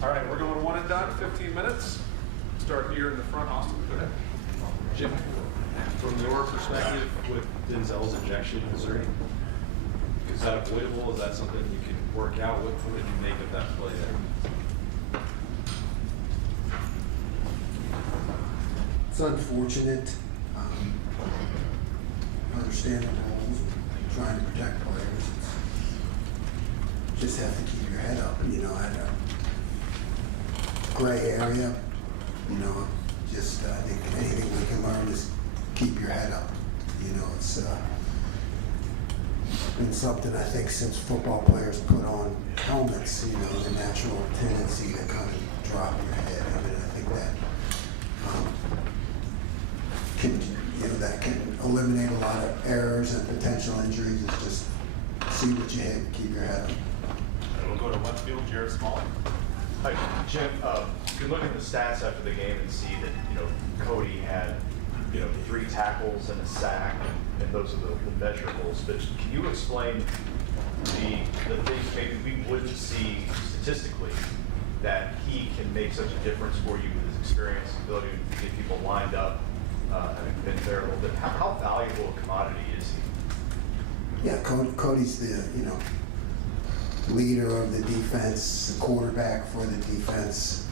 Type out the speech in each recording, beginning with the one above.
All right, we're going one and done, 15 minutes. Start here in the front, Austin. Go ahead. Jim, from your perspective with Denzel's injection, is that avoidable? Is that something you can work out? What did you make of that play there? It's unfortunate. Understanding rules, trying to protect players. Just have to keep your head up. At a gray area, just I think anything we can learn is keep your head up. It's been something I think since football players put on helmets, the natural tendency to kind of drop your head. I mean, I think that that can eliminate a lot of errors and potential injuries. Is just see what you hit and keep your head up. And we'll go to left field, Jared Smalling. Hi, Jim. You can look at the stats after the game and see that Cody had 3 tackles and a sack, and those are the measurables. But can you explain the things maybe we wouldn't see statistically that he can make such a difference for you with his experience, ability to get people lined up, having been there a little bit? How valuable a commodity is he? Yeah, Cody's the leader of the defense, the quarterback for the defense.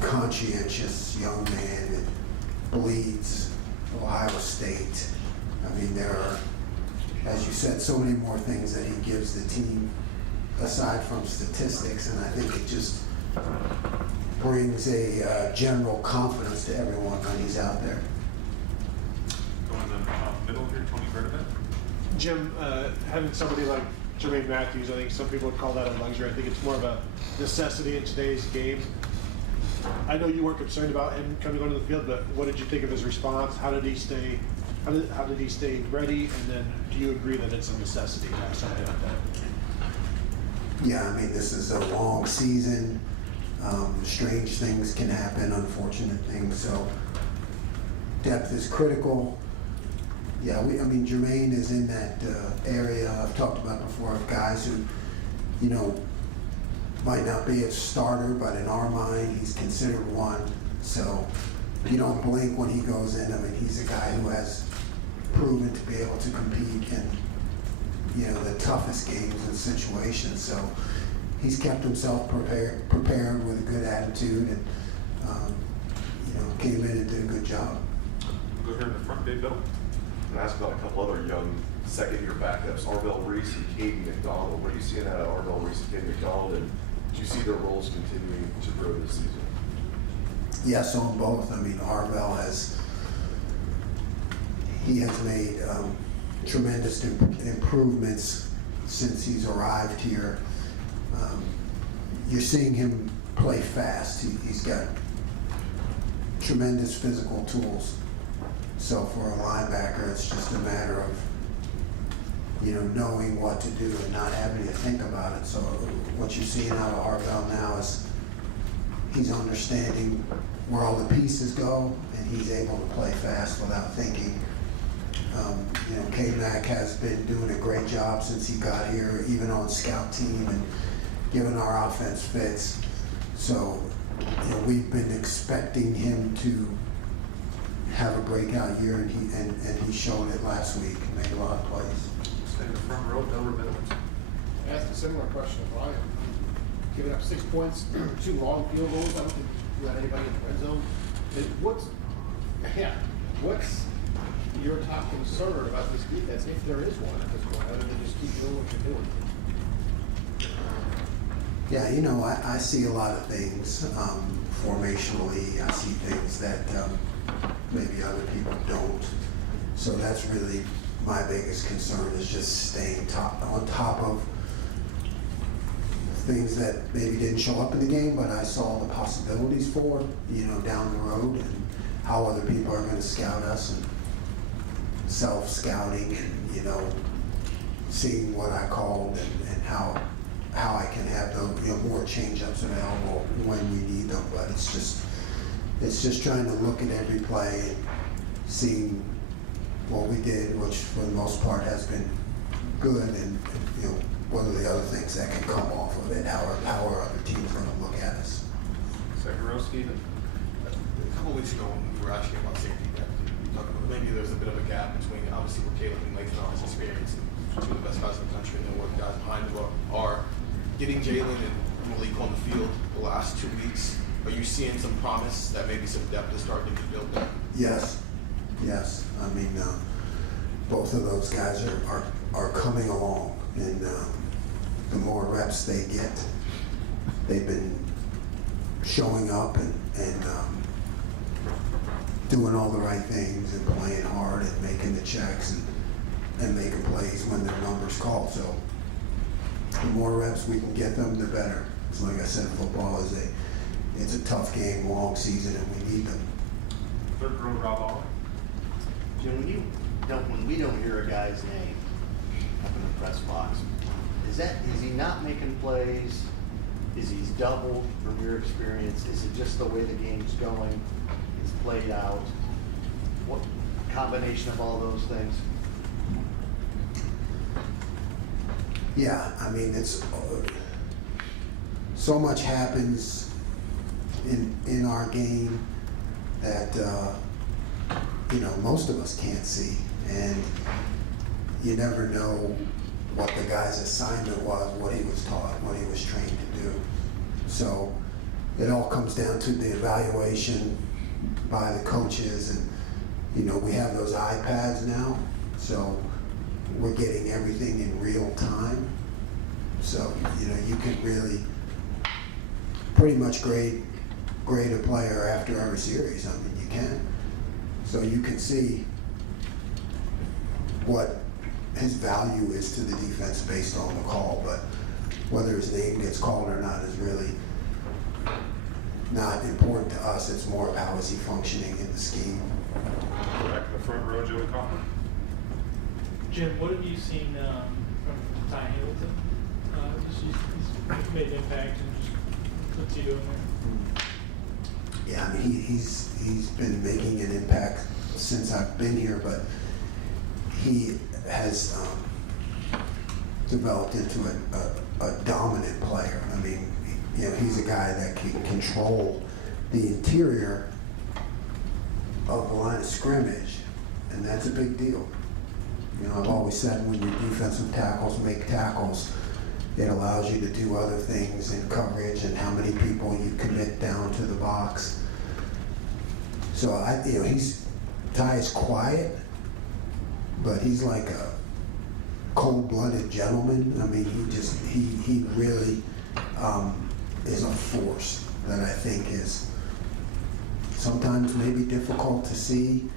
Conscientious young man that bleeds Ohio State. I mean, there are, as you said, so many more things that he gives the team aside from statistics, and I think it just brings a general confidence to everyone when he's out there. Going to the middle here, Tony Bernabet. Jim, having somebody like Jermaine Matthews, I think some people would call that a luxury. I think it's more of a necessity in today's game. I know you weren't concerned about him coming onto the field, but what did you think of his response? How did he stay? How did he stay ready? And then, do you agree that it's a necessity to have something like that? Yeah, I mean, this is a long season. Strange things can happen, unfortunate things. So depth is critical. Yeah, Jermaine is in that area I've talked about before of guys who, might not be a starter, but in our mind, he's considered one. So you don't blink when he goes in. I mean, he's a guy who has proven to be able to compete in, the toughest games and situations. So he's kept himself prepared with a good attitude, and came in and did a good job. We'll go here in the front, Dave Bill. And ask about a couple other young second-year backups, Arvell Reese and Caden McDonald. What are you seeing out of Arvell Reese and Caden McDonald, and do you see their roles continuing to grow this season? Yes, on both. I mean, Arvell has made tremendous improvements since he's arrived here. You're seeing him play fast. He's got tremendous physical tools. So for a linebacker, it's just a matter of knowing what to do and not having to think about it. So what you're seeing out of Arvell now is he's understanding where all the pieces go, and he's able to play fast without thinking. K-Mac has been doing a great job since he got here, even on scout team, and giving our offense fits. So we've been expecting him to have a breakout year, and he showed it last week. Made a lot of plays. Stay in the front row, Delbert Middleton. I asked a similar question of Ryan. Giving up 6 points, 2 long field goals. I don't think you had anybody in the red zone. What's your top concern about this defense, if there is one at this point, other than just keep doing what you're doing? Yeah, I see a lot of things formationally. I see things that maybe other people don't. So that's really my biggest concern, is just staying on top of things that maybe didn't show up in the game, but I saw the possibilities for, down the road, and how other people are going to scout us, and self-scouting, and, seeing what I called, and how I can have those, more change-ups available when we need them. But it's just trying to look at every play and seeing what we did, which for the most part has been good, and what are the other things that can come off of it, however Steven. A couple weeks ago, when we were asking about safety depth, we talked about maybe there's a bit of a gap between obviously what Caleb and Lathan has experienced, and two of the best guys in the country, and then what the guys behind him are. Getting Jalen and Malik on the field the last 2 weeks, are you seeing some promise that maybe some depth is starting to build there? Yes, yes. I mean, both of those guys are coming along, and the more reps they get, they've been showing up and doing all the right things and playing hard and making the checks and making plays when their number's called. So the more reps we can get them, the better. It's like I said, football is it's a tough game, long season, and we need them. Third row, Rob Ollie. Jim, when we don't hear a guy's name up in the press box, is he not making plays? Is he doubled from your experience? Is it just the way the game's going? It's played out? What combination of all those things? Yeah, I mean, it's so much happens in our game that most of us can't see, and you never know what the guy's assignment was, what he was taught, what he was trained to do. So it all comes down to the evaluation by the coaches, and we have those iPads now, so we're getting everything in real time. So you can really pretty much grade a player after every series. I mean, you can. So you can see what his value is to the defense based on the call, but whether his name gets called or not is really not important to us. It's more of how is he functioning in the scheme. Back in the front row, Joey Kaufman. Jim, what have you seen from Ty Hamilton? He's made an impact, and just what's he doing there? Yeah, I mean, he's been making an impact since I've been here, but he has developed into a dominant player. I mean, he's a guy that can control the interior of the line of scrimmage, and that's a big deal. I've always said when your defensive tackles make tackles, it allows you to do other things in coverage and how many people you commit down to the box. So Ty is quiet, but he's like a cold-blooded gentleman. I mean, he really is a force that I think is sometimes maybe difficult to see.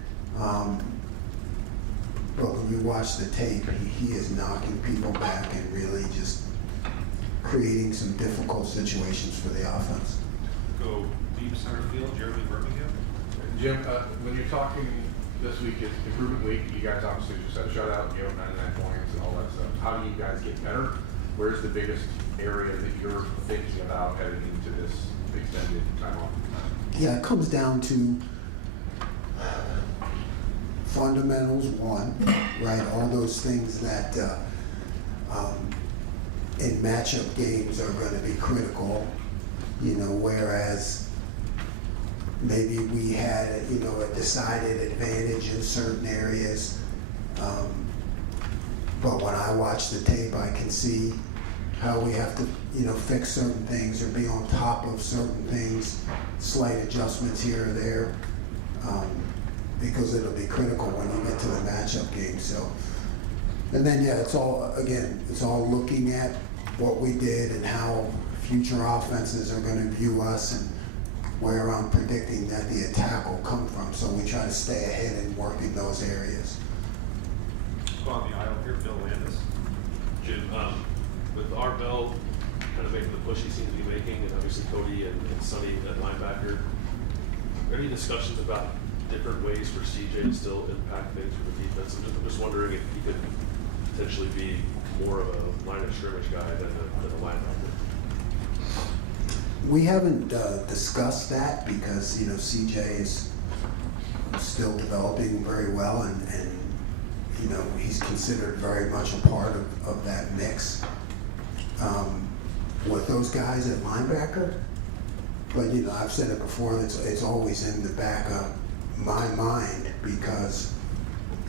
But when you watch the tape, he is knocking people back and really just creating some difficult situations for the offense. Go deep center field, Jeremy Birmingham. Jim, when you're talking this week, it's improvement week. You guys obviously just had a shutout, 99 points and all that stuff. How do you guys get better? Where's the biggest area that you're thinking about heading into this extended time off? Yeah, it comes down to fundamentals, one, right? All those things that in matchup games are going to be critical, whereas maybe we had, a decided advantage in certain areas. But when I watch the tape, I can see how we have to, fix certain things or be on top of certain things, slight adjustments here or there. Because it'll be critical when you get to the matchup game. So, and then it's all looking at what we did and how future offenses are going to view us and where I'm predicting that the attack will come from. So we try to stay ahead and work in those areas. Go on the aisle here, Bill Landis. Jim, with Arbel kind of making the push he seems to be making, and obviously Cody and Sonny at linebacker, are there any discussions about different ways for CJ to still impact things for the defense? I'm just wondering if he could potentially be more of a line of scrimmage guy than a linebacker. We haven't discussed that because CJ is still developing very well, and he's considered very much a part of that mix. With those guys at linebacker, But, you know, I've said it before, it's always in the back of my mind because,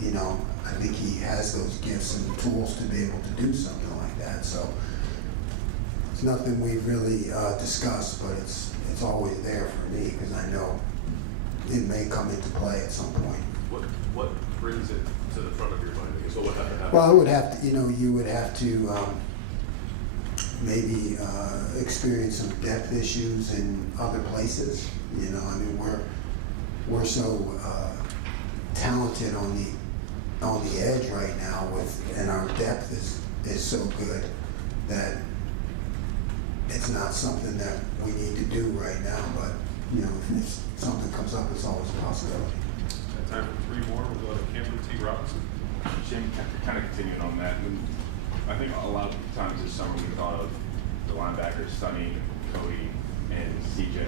you know, I think he has those gifts and tools to be able to do something like that. So it's nothing we've really discussed, but it's always there for me because I know it may come into play at some point. What brings it to the front of your mind? I guess what would have to happen? Well, I would have to, you know, you would have to maybe experience some depth issues in other places. You know, I mean, we're so talented on the edge right now and our depth is so good that it's not something that we need to do right now. But you know, if something comes up, it's always a possibility. Time for 3 more. We'll go to Cameron T. Robinson. Jim, kind of continuing on that, and I think a lot of times this summer we thought of the linebackers, Sonny, Cody, and CJ.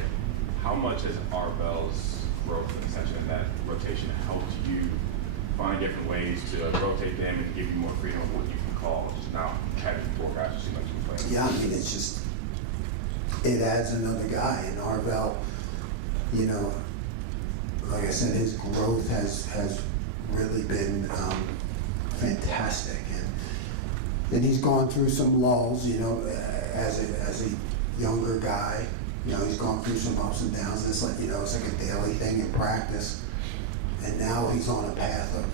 How much has Arbell's growth and extension in that rotation helped you find different ways to rotate them and give you more freedom of what you can call, just now having 4 guys who seem like you can play? Yeah, I mean, it's just, it adds another guy. And Arbell, you know, like I said, his growth has really been fantastic. And he's gone through some lulls, you know, as a younger guy. You know, he's gone through some ups and downs. It's like, you know, it's like a daily thing in practice. And now he's on a path of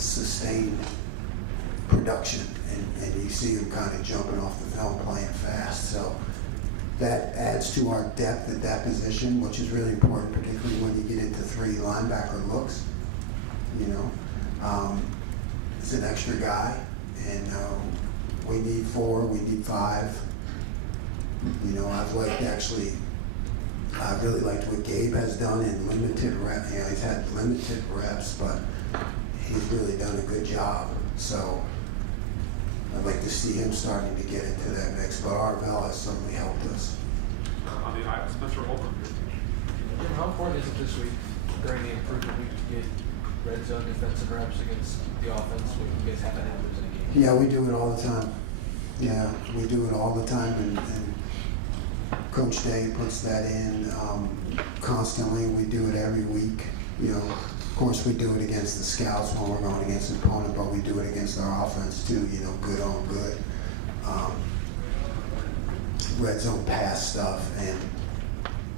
sustained production. And you see him kind of jumping off the film, playing fast. So that adds to our depth at that position, which is really important, particularly when you get into 3 linebacker looks. You know, it's an extra guy, and we need 4, we need 5. You know, I really liked what Gabe has done in limited reps. You know, he's had limited reps, but he's really done a good job. So I'd like to see him starting to get into that mix, but Arbell has certainly helped us. On the aisle, Spencer Holbrook. Jim, how important is it this week during the improvement week to get red zone defensive reps against the offense when you guys haven't had those in games? Yeah, we do it all the time. Yeah, we do it all the time, and Coach Day puts that in constantly. We do it every week. You know, of course, we do it against the scouts when we're going against an opponent, but we do it against our offense too. You know, good on good. Red zone pass stuff and,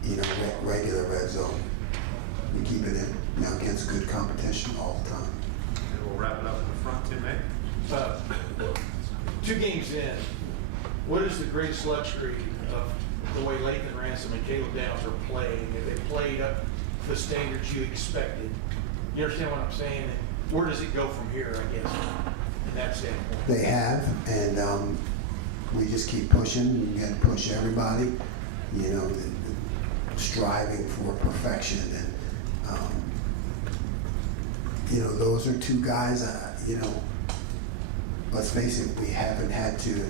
you know, regular red zone. We keep it in, you know, against good competition all the time. And we'll wrap it up in the front, Tim May. 2 games in, what is the greatest luxury of the way Lathan Ransom and Caleb Downs are playing? Have they played up to the standards you expected? You understand what I'm saying? And where does it go from here, I guess, in that standpoint? They have, and we just keep pushing. We got to push everybody, you know, striving for perfection. And, you know, those are 2 guys, you know, let's face it, we haven't had to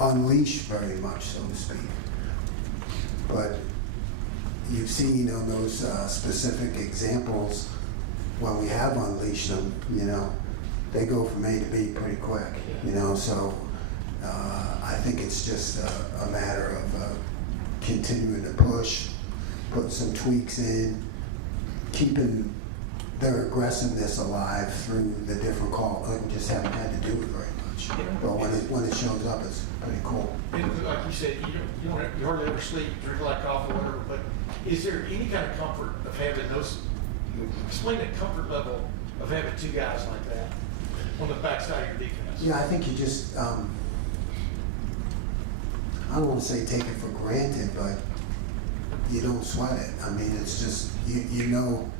unleash very much, so to speak. But you've seen on those specific examples, when we have unleashed them, you know, they go from A to B pretty quick, you know, so I think it's just a matter of continuing to push, putting some tweaks in, keeping their aggressiveness alive through the different calls. We just haven't had to do it very much. But when it shows up, it's pretty cool. And like you said, you hardly ever sleep, drink a lot of coffee, or whatever, but is there any kind of comfort of having those, explain the comfort level of having 2 guys like that on the backside of your defense? Yeah, I think you just, I don't want to say take it for granted, but you don't sweat it. I mean, it's just, you know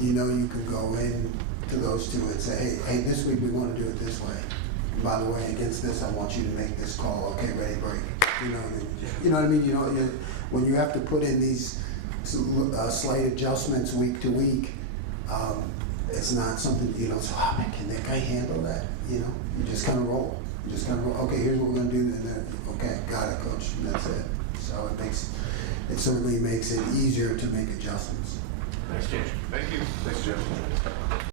you can go in to those 2 and say, hey, this week we want to do it this way. And by the way, against this, I want you to make this call. Okay, ready, break. You know what I mean? You know, when you have to put in these slight adjustments week to week, it's not something, you know, so, oh man, can that guy handle that? You know, you just kind of roll. Okay, here's what we're going to do. And then, okay, got it, coach. And that's it. So it certainly makes it easier to make adjustments. Thanks, Jim. Thank you. Thanks, Jim.